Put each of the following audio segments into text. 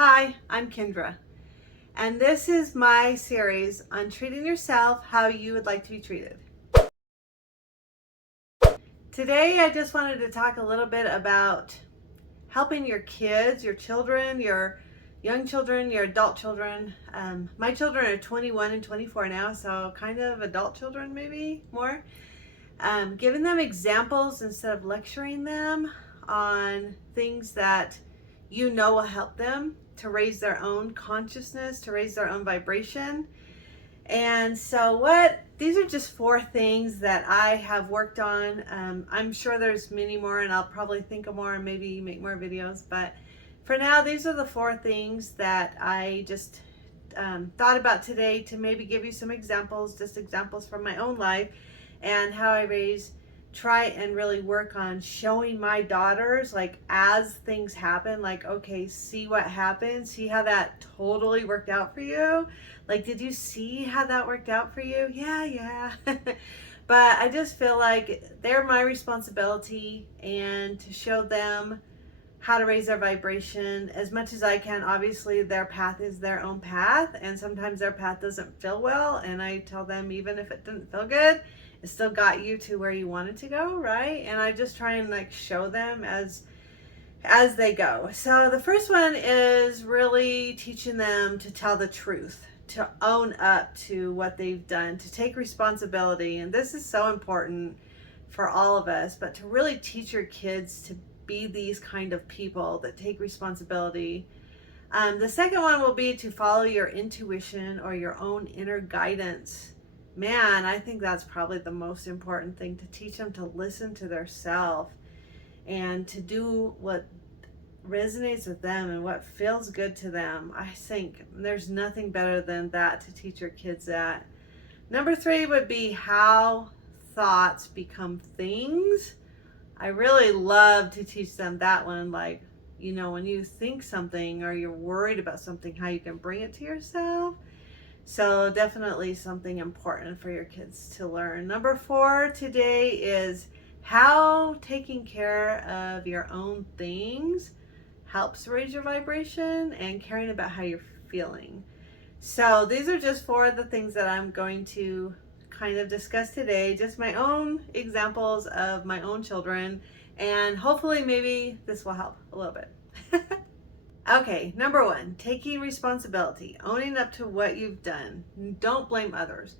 Hi, I'm Kendra, and this is my series on treating yourself how you would like to be treated. Today, I just wanted to talk a little bit about helping your kids, your children, your young children, your adult children. My children are 21 and 24 now, so kind of adult children, maybe more. Giving them examples instead of lecturing them on things that you know will help them to raise their own consciousness, to raise their own vibration. And so these are just 4 things that I have worked on. I'm sure there's many more, and I'll probably think of more and maybe make more videos. But for now, these are the 4 things that I just thought about today to maybe give you some examples, just examples from my own life and how I try and really work on showing my daughters, like, as things happen, like, okay, see what happened, see how that totally worked out for you. Like, did you see how that worked out for you? Yeah. But I just feel like they're my responsibility, and to show them how to raise their vibration as much as I can. Obviously, their path is their own path, and sometimes their path doesn't feel well, and I tell them, even if it didn't feel good, it still got you to where you wanted to go, right? And I just try and like show them as they go. So the first one is really teaching them to tell the truth, to own up to what they've done, to take responsibility. And this is so important for all of us, but to really teach your kids to be these kind of people that take responsibility. The second one will be to follow your intuition or your own inner guidance. Man, I think that's probably the most important thing, to teach them to listen to their self and to do what resonates with them and what feels good to them. I think there's nothing better than that to teach your kids that. Number 3 would be how thoughts become things. I really love to teach them that one. Like, when you think something or you're worried about something, how you can bring it to yourself. So definitely something important for your kids to learn. Number 4 today is how taking care of your own things helps raise your vibration and caring about how you're feeling. So these are just 4 of the things that I'm going to kind of discuss today, just my own examples of my own children, and hopefully maybe this will help a little bit. Okay, number 1, taking responsibility, owning up to what you've done. Don't blame others.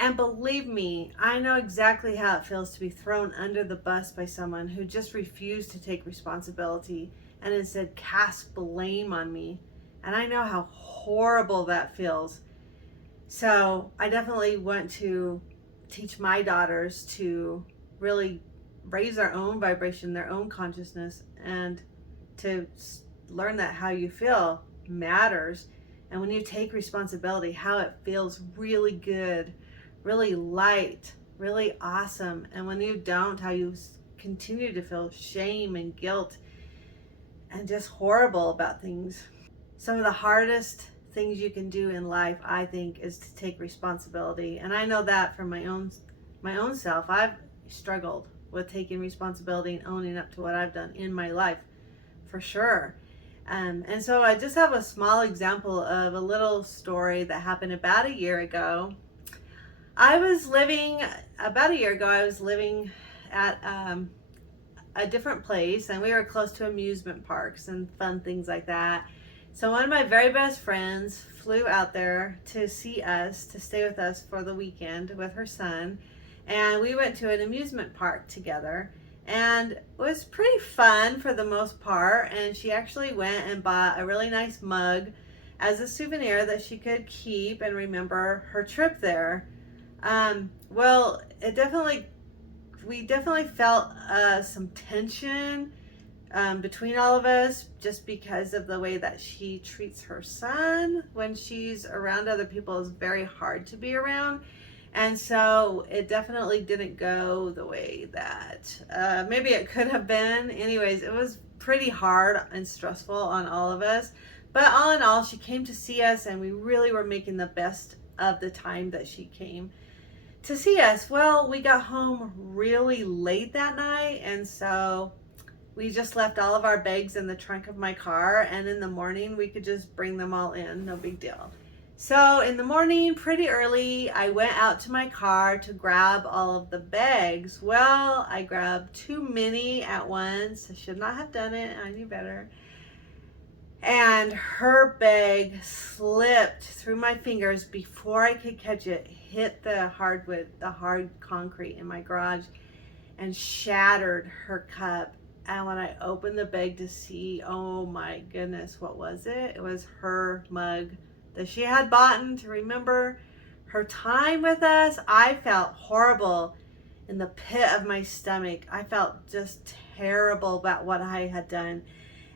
And believe me, I know exactly how it feels to be thrown under the bus by someone who just refused to take responsibility and instead cast blame on me. And I know how horrible that feels. So I definitely want to teach my daughters to really raise their own vibration, their own consciousness, and to learn that how you feel matters. And when you take responsibility, how it feels really good, really light, really awesome. And when you don't, how you continue to feel shame and guilt and just horrible about things. Some of the hardest things you can do in life, I think, is to take responsibility. And I know that from my own self. I've struggled with taking responsibility and owning up to what I've done in my life, for sure. And so I just have a small example of a little story that happened about a year ago. About a year ago, I was living at a different place, and we were close to amusement parks and fun things like that. So one of my very best friends flew out there to see us, to stay with us for the weekend with her son. And we went to an amusement park together. And it was pretty fun for the most part. And she actually went and bought a really nice mug as a souvenir that she could keep and remember her trip there. Well, we definitely felt some tension between all of us, just because of the way that she treats her son when she's around other people. Is very hard to be around. And so it definitely didn't go the way that maybe it could have been. Anyways, it was pretty hard and stressful on all of us. But all in all, she came to see us, and we really were making the best of the time that she came to see us. Well, we got home really late that night, and so we just left all of our bags in the trunk of my car, and in the morning we could just bring them all in, no big deal. So in the morning, pretty early, I went out to my car to grab all of the bags. Well, I grabbed too many at once. I should not have done it. I knew better. And her bag slipped through my fingers before I could catch it, hit the hardwood, the hard concrete in my garage, and shattered her cup. And when I opened the bag to see, oh my goodness, what was it? It was her mug that she had bought to remember her time with us. I felt horrible in the pit of my stomach. I felt just terrible about what I had done.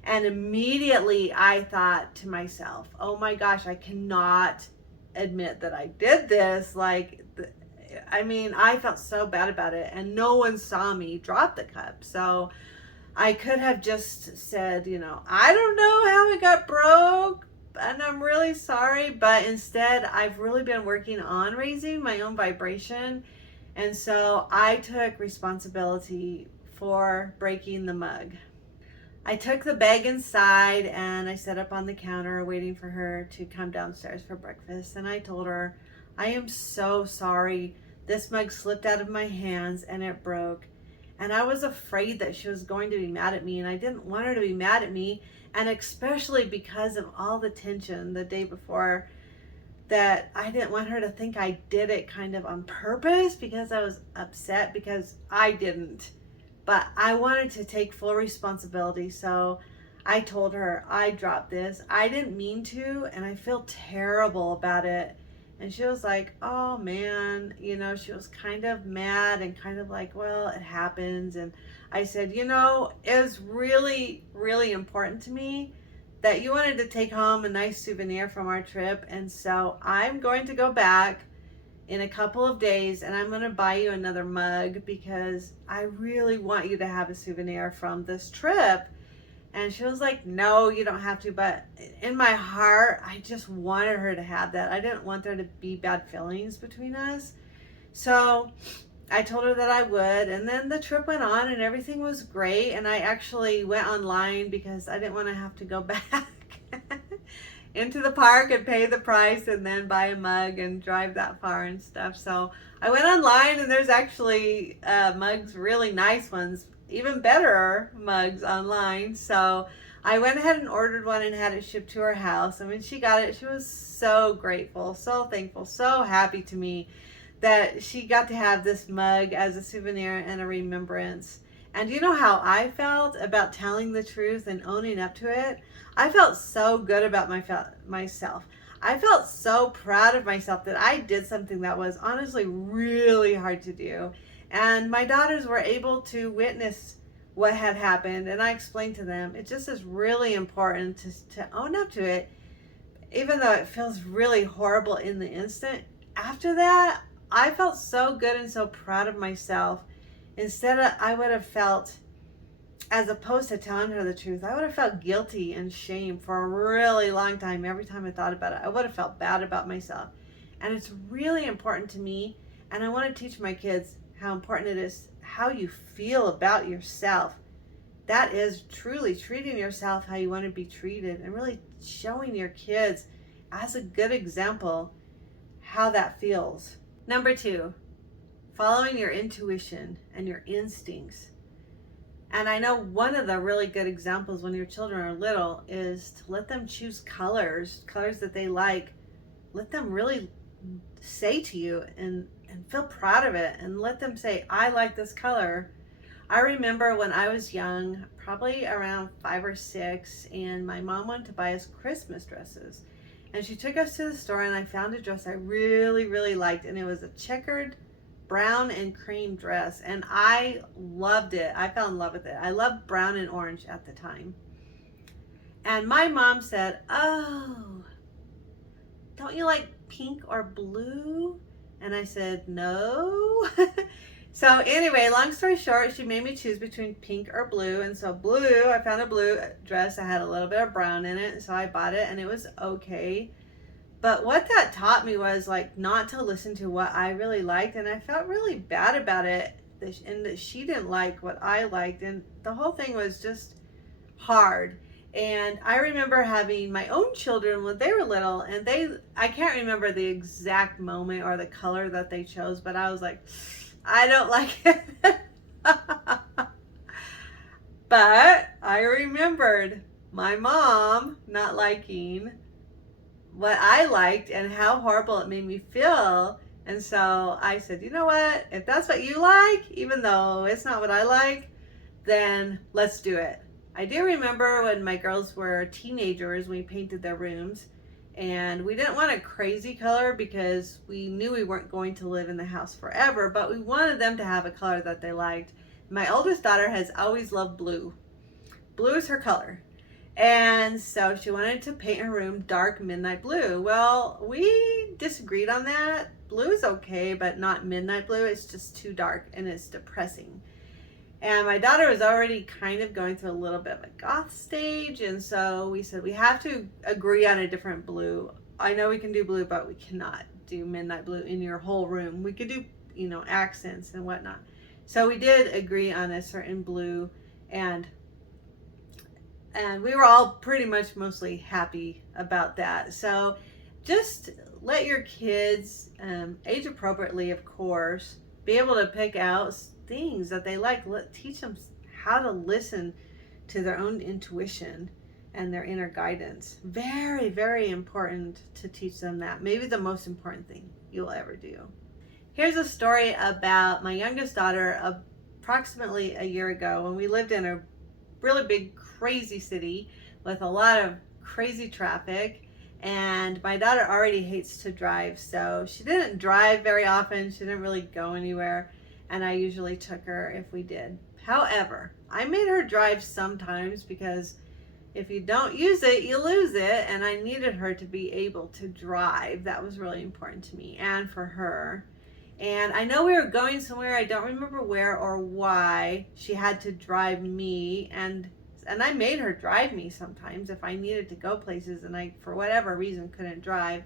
And immediately I thought to myself, oh my gosh, I cannot admit that I did this. I felt so bad about it, and no one saw me drop the cup. So I could have just said, I don't know how it got broke, and I'm really sorry. But instead, I've really been working on raising my own vibration. And so I took responsibility for breaking the mug. I took the bag inside and I set up on the counter waiting for her to come downstairs for breakfast. And I told her, I am so sorry. This mug slipped out of my hands and it broke. And I was afraid that she was going to be mad at me, and I didn't want her to be mad at me. And especially because of all the tension the day before, that I didn't want her to think I did it kind of on purpose because I was upset, because I didn't. But I wanted to take full responsibility. So I told her, I dropped this. I didn't mean to, and I feel terrible about it. And she was like, oh man, she was kind of mad and kind of like, well, it happens. And I said, it was really, really important to me that you wanted to take home a nice souvenir from our trip. And so I'm going to go back in a couple of days and I'm going to buy you another mug because I really want you to have a souvenir from this trip. And she was like, no, you don't have to. But in my heart, I just wanted her to have that. I didn't want there to be bad feelings between us. So I told her that I would. And then the trip went on and everything was great. And I actually went online because I didn't want to have to go back into the park and pay the price and then buy a mug and drive that far and stuff. So I went online and there's actually mugs, really nice ones, even better mugs online. So I went ahead and ordered one and had it shipped to her house. And when she got it, she was so grateful, so thankful, so happy to me that she got to have this mug as a souvenir and a remembrance. And you know how I felt about telling the truth and owning up to it? I felt so good about myself. I felt so proud of myself that I did something that was honestly really hard to do. And my daughters were able to witness what had happened. And I explained to them, it just is really important to own up to it, even though it feels really horrible in the instant. After that, I felt so good and so proud of myself. Instead, I would have felt, as opposed to telling her the truth, I would have felt guilty and shame for a really long time. Every time I thought about it, I would have felt bad about myself. And it's really important to me. And I want to teach my kids how important it is, how you feel about yourself. That is truly treating yourself how you want to be treated, and really showing your kids as a good example how that feels. Number 2, following your intuition and your instincts. And I know one of the really good examples when your children are little is to let them choose colors that they like. Let them really say to you and feel proud of it, and let them say, I like this color. I remember when I was young, probably around 5 or 6, and my mom wanted to buy us Christmas dresses. And she took us to the store and I found a dress I really, really liked, and it was a checkered brown and cream dress, and I loved it. I fell in love with it. I loved brown and orange at the time. And my mom said, oh, don't you like pink or blue? And I said, no. So anyway, long story short, she made me choose between pink or blue. And so blue, I found a blue dress. I had a little bit of brown in it. So I bought it and it was okay. But what that taught me was not to listen to what I really liked. And I felt really bad about it. and that she didn't like what I liked, and the whole thing was just hard. And I remember having my own children when they were little, and I can't remember the exact moment or the color that they chose, but I was like, I don't like it. But I remembered my mom not liking what I liked and how horrible it made me feel. And so I said, you know what? If that's what you like, even though it's not what I like, then let's do it. I do remember when my girls were teenagers, we painted their rooms, and we didn't want a crazy color because we knew we weren't going to live in the house forever, but we wanted them to have a color that they liked. My oldest daughter has always loved blue. Blue is her color. And so she wanted to paint her room dark midnight blue. Well, we disagreed on that. Blue is okay, but not midnight blue. It's just too dark and it's depressing. And my daughter was already kind of going through a little bit of a goth stage. And so we said, we have to agree on a different blue. I know we can do blue, but we cannot do midnight blue in your whole room. We could do, accents and whatnot. So we did agree on a certain blue, and we were all pretty much mostly happy about that. So just let your kids, age appropriately, of course, be able to pick out things that they like. Teach them how to listen to their own intuition and their inner guidance. Very, very important to teach them that. Maybe the most important thing you'll ever do. Here's a story about my youngest daughter approximately a year ago when we lived in a really big, crazy city with a lot of crazy traffic. And my daughter already hates to drive, so she didn't drive very often. She didn't really go anywhere, and I usually took her if we did. However, I made her drive sometimes because if you don't use it, you lose it, and I needed her to be able to drive. That was really important to me and for her. And I know we were going somewhere, I don't remember where or why she had to drive me, and I made her drive me sometimes if I needed to go places and I, for whatever reason, couldn't drive.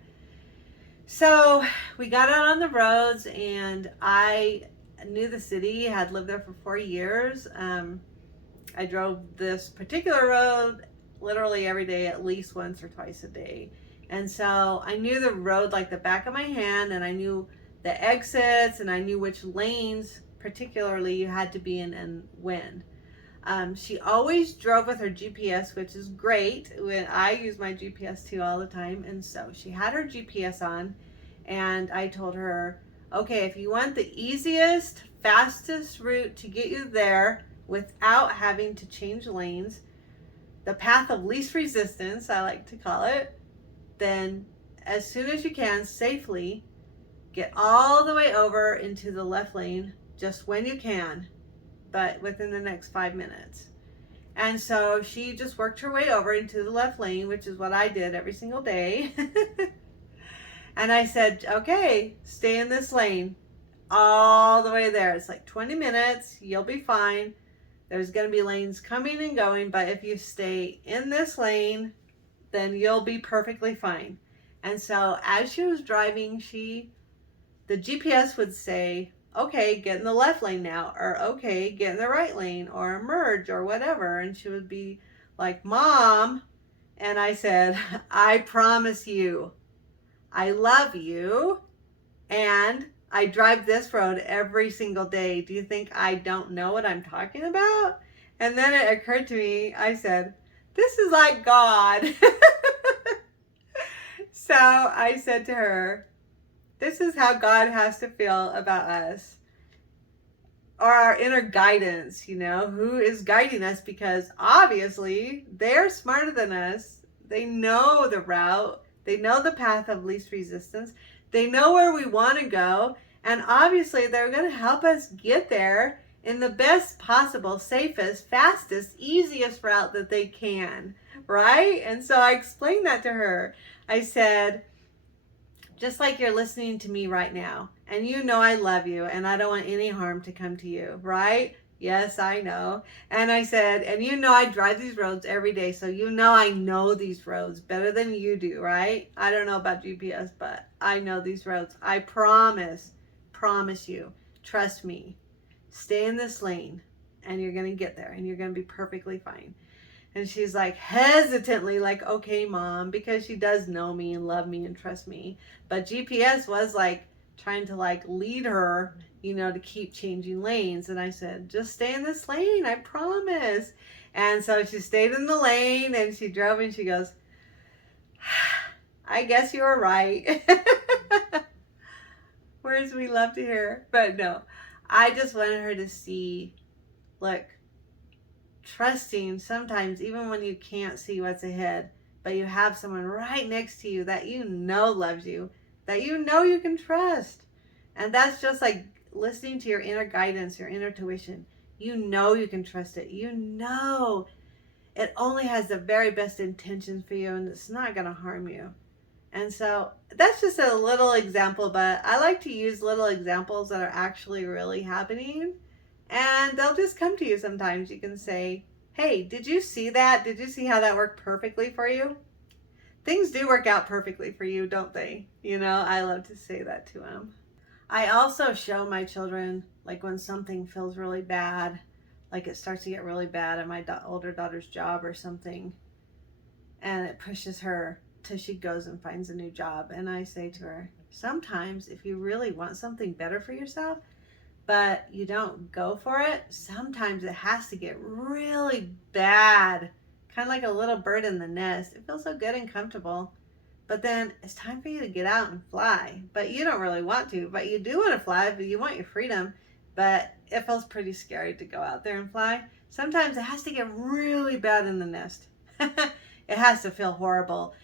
So we got out on the roads, and I knew the city, had lived there for 4 years. I drove this particular road literally every day, at least once or twice a day. And so I knew the road like the back of my hand, and I knew the exits, and I knew which lanes particularly you had to be in and when. She always drove with her GPS, which is great. When I use my GPS too all the time. And so she had her GPS on, and I told her, okay, if you want the easiest, fastest route to get you there without having to change lanes, the path of least resistance, I like to call it, then as soon as you can, safely, get all the way over into the left lane just when you can, but within the next 5 minutes. And so she just worked her way over into the left lane, which is what I did every single day. And I said, okay, stay in this lane all the way there. It's like 20 minutes, you'll be fine. There's going to be lanes coming and going, but if you stay in this lane, then you'll be perfectly fine. And so as she was driving, the GPS would say, okay, get in the left lane now, or okay, get in the right lane, or merge, or whatever. And she would be like, Mom. And I said, I promise you, I love you, and I drive this road every single day. Do you think I don't know what I'm talking about? And then it occurred to me, I said, this is like God. So I said to her, this is how God has to feel about us, or our inner guidance, who is guiding us, because obviously they're smarter than us. They know the route. They know the path of least resistance. They know where we want to go. And obviously they're going to help us get there in the best possible, safest, fastest, easiest route that they can, right? And so I explained that to her. I said, just like you're listening to me right now, and you know I love you, and I don't want any harm to come to you, right? Yes, I know. And I said, and you know I drive these roads every day, so you know I know these roads better than you do, right? I don't know about GPS, but I know these roads. I promise you, trust me. stay in this lane and you're going to get there and you're going to be perfectly fine. And she's like hesitantly like, okay, Mom, because she does know me and love me and trust me. But GPS was like trying to like lead her, to keep changing lanes. And I said, just stay in this lane, I promise. And so she stayed in the lane and she drove and she goes, I guess you were right. Words we love to hear. But no, I just wanted her to see, look, trusting sometimes even when you can't see what's ahead, but you have someone right next to you that loves you, that you can trust. And that's just like listening to your inner guidance, your inner tuition. You can trust it. It only has the very best intentions for you and it's not going to harm you. And so that's just a little example, but I like to use little examples that are actually really happening. And they'll just come to you sometimes. You can say, hey, did you see that? Did you see how that worked perfectly for you? Things do work out perfectly for you, don't they? I love to say that to them. I also show my children, like when something feels really bad, like it starts to get really bad at my older daughter's job or something, and it pushes her till she goes and finds a new job. And I say to her, sometimes if you really want something better for yourself, but you don't go for it, sometimes it has to get really bad. Kind of like a little bird in the nest. It feels so good and comfortable. But then it's time for you to get out and fly. But you don't really want to. But you do want to fly, but you want your freedom. But it feels pretty scary to go out there and fly. Sometimes it has to get really bad in the nest. It has to feel horrible.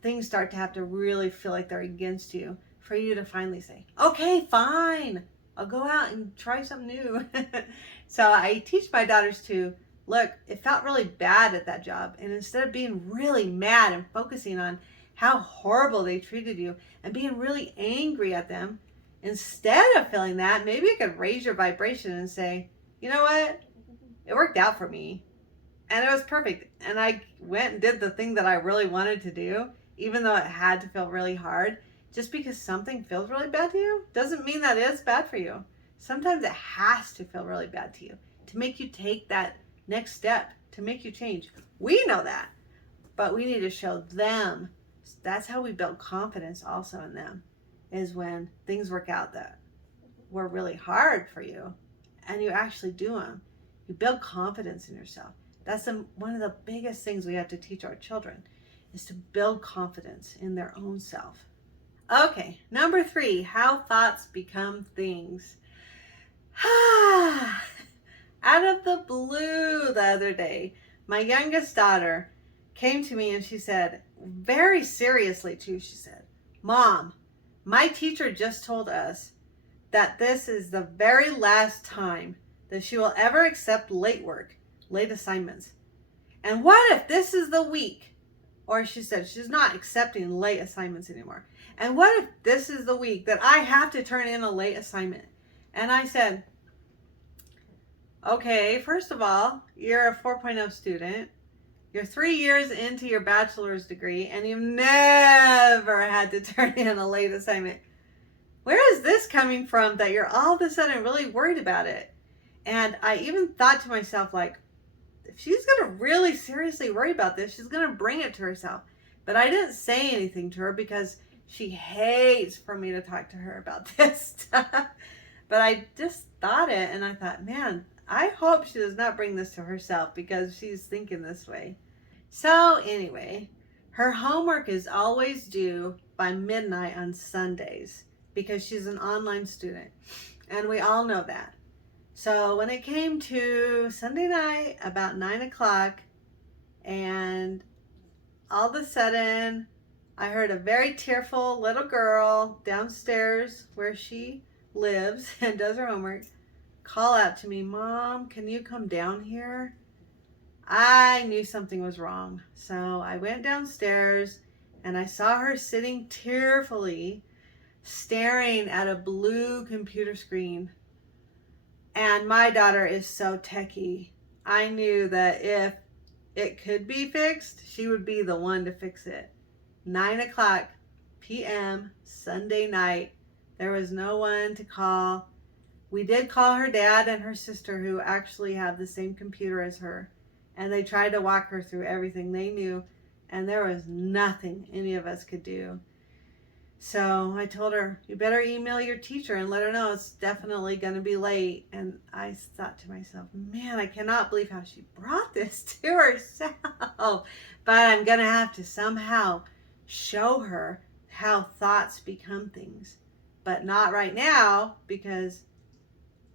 Things start to have to really feel like they're against you for you to finally say, okay, fine. I'll go out and try something new. So I teach my daughters to, look, it felt really bad at that job. And instead of being really mad and focusing on how horrible they treated you and being really angry at them, instead of feeling that, maybe you could raise your vibration and say, you know what? It worked out for me. And it was perfect. And I went and did the thing that I really wanted to do, even though it had to feel really hard. Just because something feels really bad to you doesn't mean that it's bad for you. Sometimes it has to feel really bad to you to make you take that next step, to make you change. We know that, but we need to show them. That's how we build confidence also in them, is when things work out that were really hard for you and you actually do them. You build confidence in yourself. That's one of the biggest things we have to teach our children, is to build confidence in their own self. Okay, number 3, how thoughts become things. Out of the blue the other day, my youngest daughter came to me and she said, very seriously too, she said, Mom, my teacher just told us that this is the very last time that she will ever accept late assignments. And what if this is the week? Or she said she's not accepting late assignments anymore. And what if this is the week that I have to turn in a late assignment? And I said, okay, first of all, you're a 4.0 student. You're 3 years into your bachelor's degree and you've never had to turn in a late assignment. Where is this coming from that you're all of a sudden really worried about it? And I even thought to myself, like, if she's going to really seriously worry about this, she's going to bring it to herself. But I didn't say anything to her because she hates for me to talk to her about this stuff. But I just thought it, and I thought, man, I hope she does not bring this to herself because she's thinking this way. So anyway, her homework is always due by midnight on Sundays because she's an online student. And we all know that. So when it came to Sunday night, about 9 o'clock, and all of a sudden, I heard a very tearful little girl downstairs where she lives and does her homework call out to me, Mom, can you come down here? I knew something was wrong. So I went downstairs and I saw her sitting tearfully staring at a blue computer screen. And my daughter is so techie. I knew that if it could be fixed, she would be the one to fix it. 9 o'clock p.m. Sunday night. There was no one to call. We did call her dad and her sister, who actually have the same computer as her, and they tried to walk her through everything they knew, and there was nothing any of us could do. So I told her, you better email your teacher and let her know it's definitely going to be late. And I thought to myself, man, I cannot believe how she brought this to herself. But I'm going to have to somehow show her how thoughts become things. But not right now, because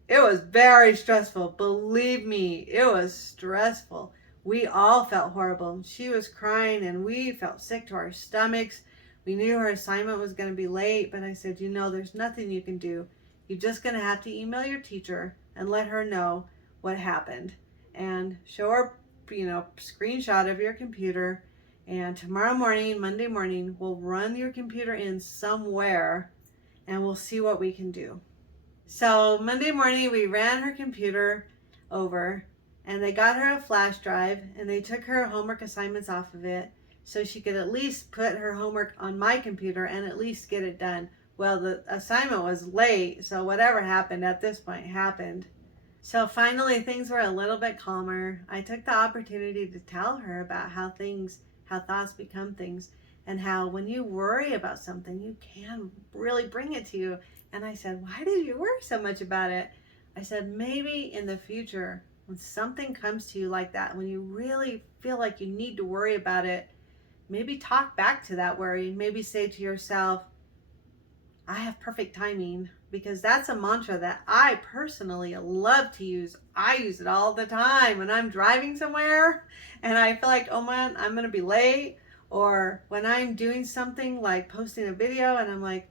it was very stressful. Believe me, it was stressful. We all felt horrible. She was crying and we felt sick to our stomachs. We knew her assignment was going to be late, but I said, there's nothing you can do. You're just going to have to email your teacher and let her know what happened. And show her, screenshot of your computer. And tomorrow morning, Monday morning, we'll run your computer in somewhere and we'll see what we can do. So Monday morning, we ran her computer over and they got her a flash drive and they took her homework assignments off of it so she could at least put her homework on my computer and at least get it done. Well, the assignment was late, so whatever happened at this point happened. So finally things were a little bit calmer. I took the opportunity to tell her about how thoughts become things, and how when you worry about something, you can really bring it to you. And I said, why do you worry so much about it? I said, maybe in the future, when something comes to you like that, when you really feel like you need to worry about it, maybe talk back to that worry. Maybe say to yourself, I have perfect timing, because that's a mantra that I personally love to use. I use it all the time when I'm driving somewhere and I feel like, oh man, I'm going to be late. Or when I'm doing something like posting a video and I'm like,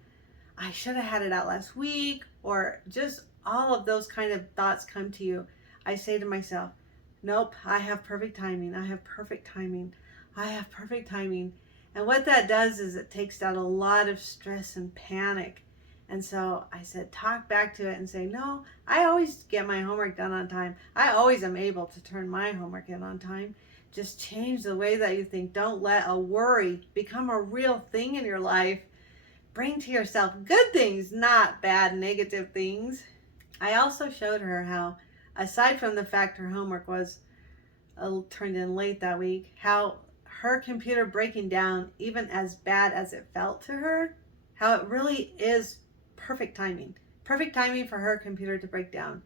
I should have had it out last week, or just all of those kind of thoughts come to you. I say to myself, nope, I have perfect timing. I have perfect timing. I have perfect timing. And what that does is it takes out a lot of stress and panic. And so I said, talk back to it and say, no, I always get my homework done on time. I always am able to turn my homework in on time. Just change the way that you think. Don't let a worry become a real thing in your life. Bring to yourself good things, not bad, negative things. I also showed her how, aside from the fact her homework was turned in late that week, how her computer breaking down, even as bad as it felt to her, how it really is perfect timing. Perfect timing for her computer to break down.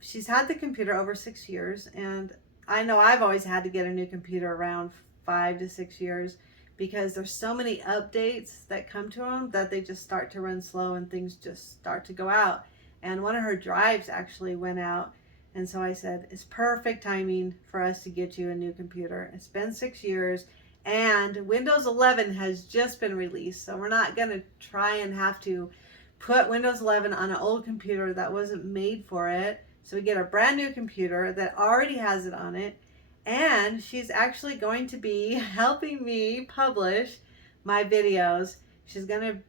She's had the computer over 6 years, and I know I've always had to get a new computer around 5 to 6 years, because there's so many updates that come to them that they just start to run slow and things just start to go out. And one of her drives actually went out. And so I said, it's perfect timing for us to get you a new computer. It's been 6 years and Windows 11 has just been released. So we're not going to try and have to put Windows 11 on an old computer that wasn't made for it. So we get a brand new computer that already has it on it. And she's actually going to be helping me publish my videos.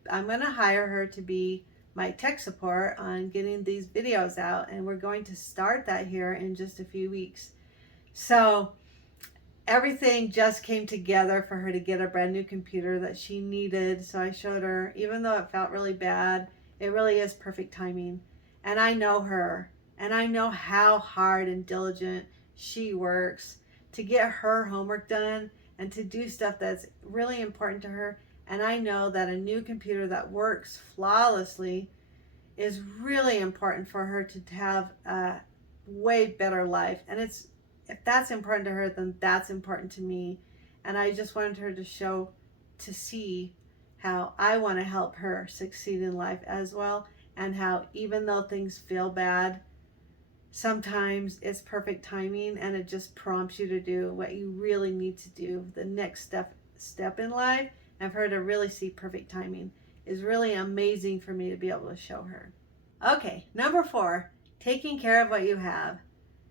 I'm going to hire her to be my tech support on getting these videos out. And we're going to start that here in just a few weeks. So everything just came together for her to get a brand new computer that she needed. So I showed her, even though it felt really bad, it really is perfect timing. And I know her, and I know how hard and diligent she works to get her homework done and to do stuff that's really important to her. And I know that a new computer that works flawlessly is really important for her to have a way better life. And if that's important to her, then that's important to me. And I just wanted her to see how I want to help her succeed in life as well. And how even though things feel bad, sometimes it's perfect timing and it just prompts you to do what you really need to do, the next step in life. And for her to really see perfect timing is really amazing for me to be able to show her. Okay, number 4, taking care of what you have.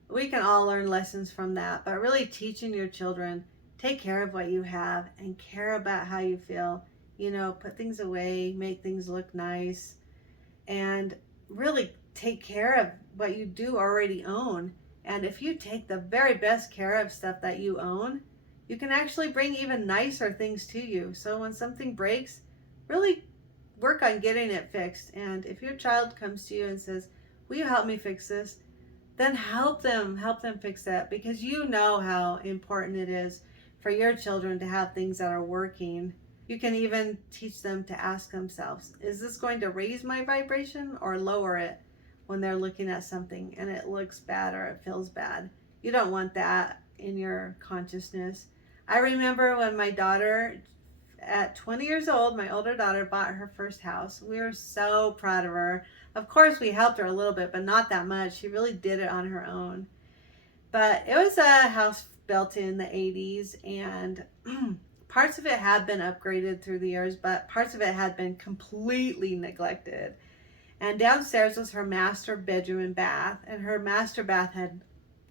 We can all learn lessons from that, but really teaching your children, take care of what you have and care about how you feel. Put things away, make things look nice, and really take care of what you do already own. And if you take the very best care of stuff that you own, you can actually bring even nicer things to you. So when something breaks, really work on getting it fixed. And if your child comes to you and says, will you help me fix this? Then help them fix that, because you know how important it is for your children to have things that are working. You can even teach them to ask themselves, is this going to raise my vibration or lower it when they're looking at something and it looks bad or it feels bad? You don't want that in your consciousness. I remember when my daughter, at 20 years old, my older daughter bought her first house. We were so proud of her. Of course, we helped her a little bit, but not that much. She really did it on her own. But it was a house built in the 80s, and parts of it had been upgraded through the years, but parts of it had been completely neglected. And downstairs was her master bedroom and bath, and her master bath had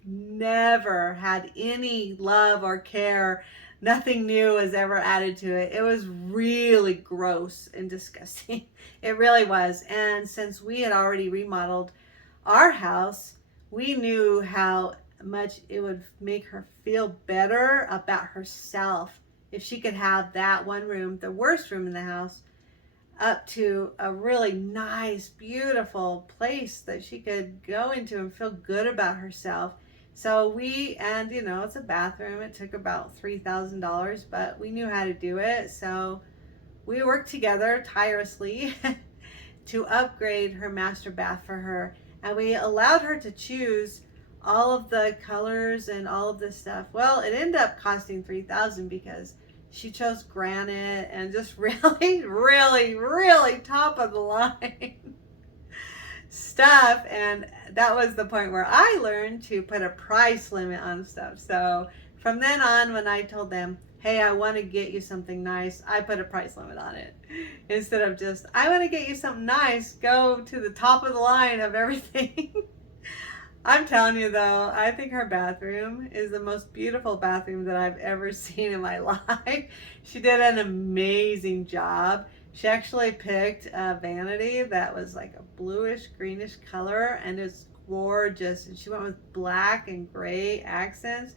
never had any love or care. Nothing new was ever added to it. It was really gross and disgusting. It really was. And since we had already remodeled our house, we knew how much it would make her feel better about herself if she could have that one room, the worst room in the house, up to a really nice, beautiful place that she could go into and feel good about herself. So and it's a bathroom. It took about $3,000, but we knew how to do it. So we worked together tirelessly to upgrade her master bath for her. And we allowed her to choose all of the colors and all of this stuff. Well, it ended up costing $3,000 because she chose granite and just really, really, really top of the line stuff. And that was the point where I learned to put a price limit on stuff. So from then on, when I told them, hey, I want to get you something nice, I put a price limit on it. Instead of just, I want to get you something nice, go to the top of the line of everything. I'm telling you though, I think her bathroom is the most beautiful bathroom that I've ever seen in my life. She did an amazing job. She actually picked a vanity that was like a bluish greenish color, and it's gorgeous. And she went with black and gray accents,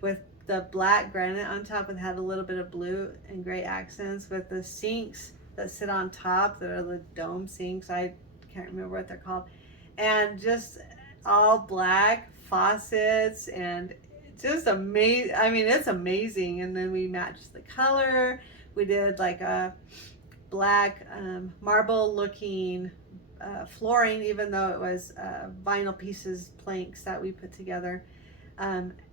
with the black granite on top, and had a little bit of blue and gray accents, with the sinks that sit on top that are the dome sinks. I can't remember what they're called. And just all black faucets, and just amazing. I mean, it's amazing. And then we matched the color. We did like a black marble looking flooring, even though it was vinyl pieces, planks that we put together.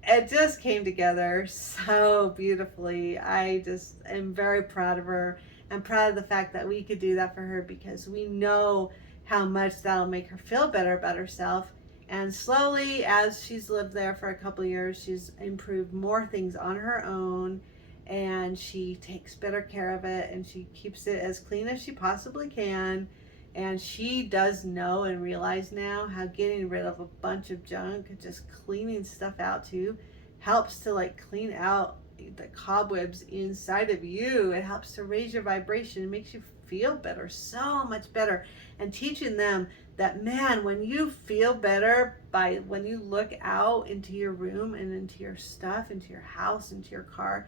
It just came together so beautifully. I just am very proud of her. I'm proud of the fact that we could do that for her, because we know how much that'll make her feel better about herself. And slowly, as she's lived there for a couple of years, she's improved more things on her own, and she takes better care of it, and she keeps it as clean as she possibly can. And she does know and realize now how getting rid of a bunch of junk, just cleaning stuff out too, helps to like clean out the cobwebs inside of you. It helps to raise your vibration. It makes you feel better, so much better. And teaching them that, man, when you feel better when you look out into your room and into your stuff, into your house, into your car,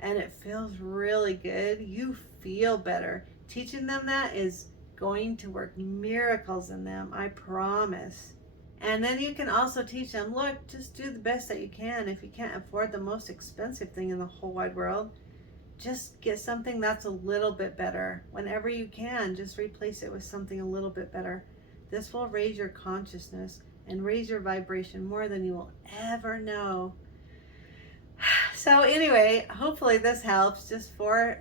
and it feels really good, you feel better. Teaching them that is going to work miracles in them, I promise. And then you can also teach them, look, just do the best that you can. If you can't afford the most expensive thing in the whole wide world, just get something that's a little bit better. Whenever you can, just replace it with something a little bit better. This will raise your consciousness and raise your vibration more than you will ever know. So anyway, hopefully this helps, just for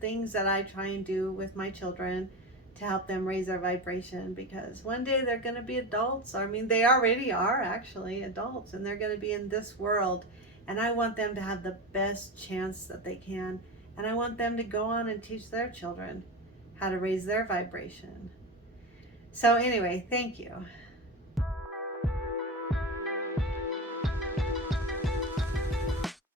things that I try and do with my children to help them raise their vibration, because one day they're going to be adults. I mean, they already are actually adults, and they're going to be in this world. And I want them to have the best chance that they can. And I want them to go on and teach their children how to raise their vibration. So anyway, thank you.